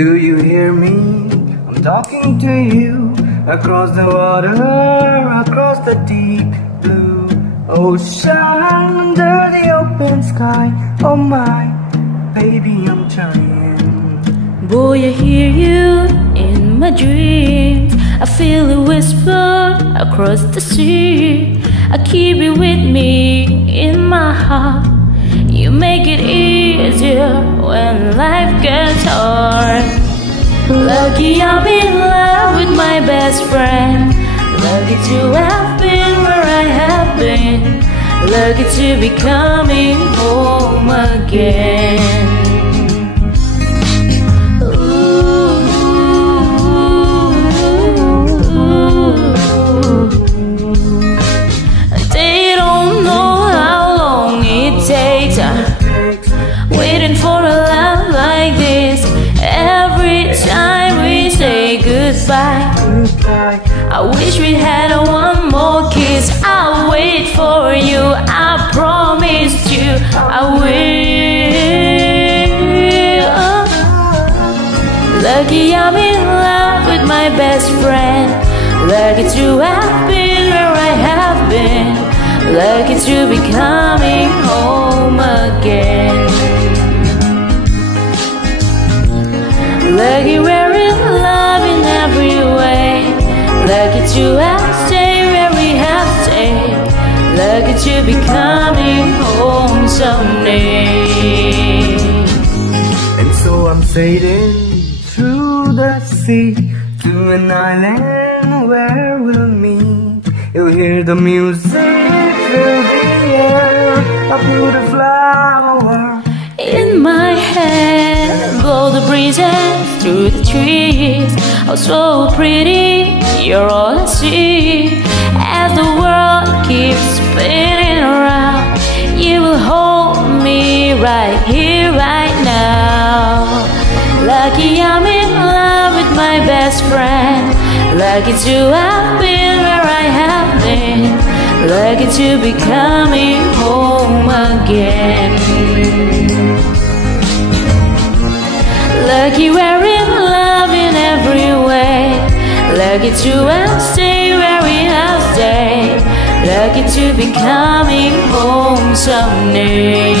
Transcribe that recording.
Do you hear me? I'm talking to you. Across the water, across the deep blue ocean, under the open sky. Oh my, baby, I'm trying. Boy, I hear you in my dreams. I feel a whisper across the sea. I keep it with me in my heart. You make it easier when life gets hard. Lucky I'm in love with my best friend. Lucky to have been where I have been. Lucky to be coming home again. They don't know how long it takes, waiting for a love like this. Every time we say goodbye, I wish we had one more kiss. I'll wait for you, I promised you I will. Lucky I'm in love with my best friend. Lucky to have been where I have been. Lucky to be coming home again. Lucky we're in love in every way. Lucky to have stayed where we have stayed. Lucky to be coming home someday. And so I'm sailing through the sea to an island where we'll meet. You'll hear the music through the air. I'll put a flower in my hand. Blow the breezes through the trees. Oh, so pretty, you're all I see. As the world keeps spinning around, you will hold me right here, right now. Lucky I'm in love with my best friend. Lucky to have been where I have been. Lucky to be coming home again. Lucky we're in love in every way. Lucky to have stayed where we have stayed. Lucky to be coming home someday.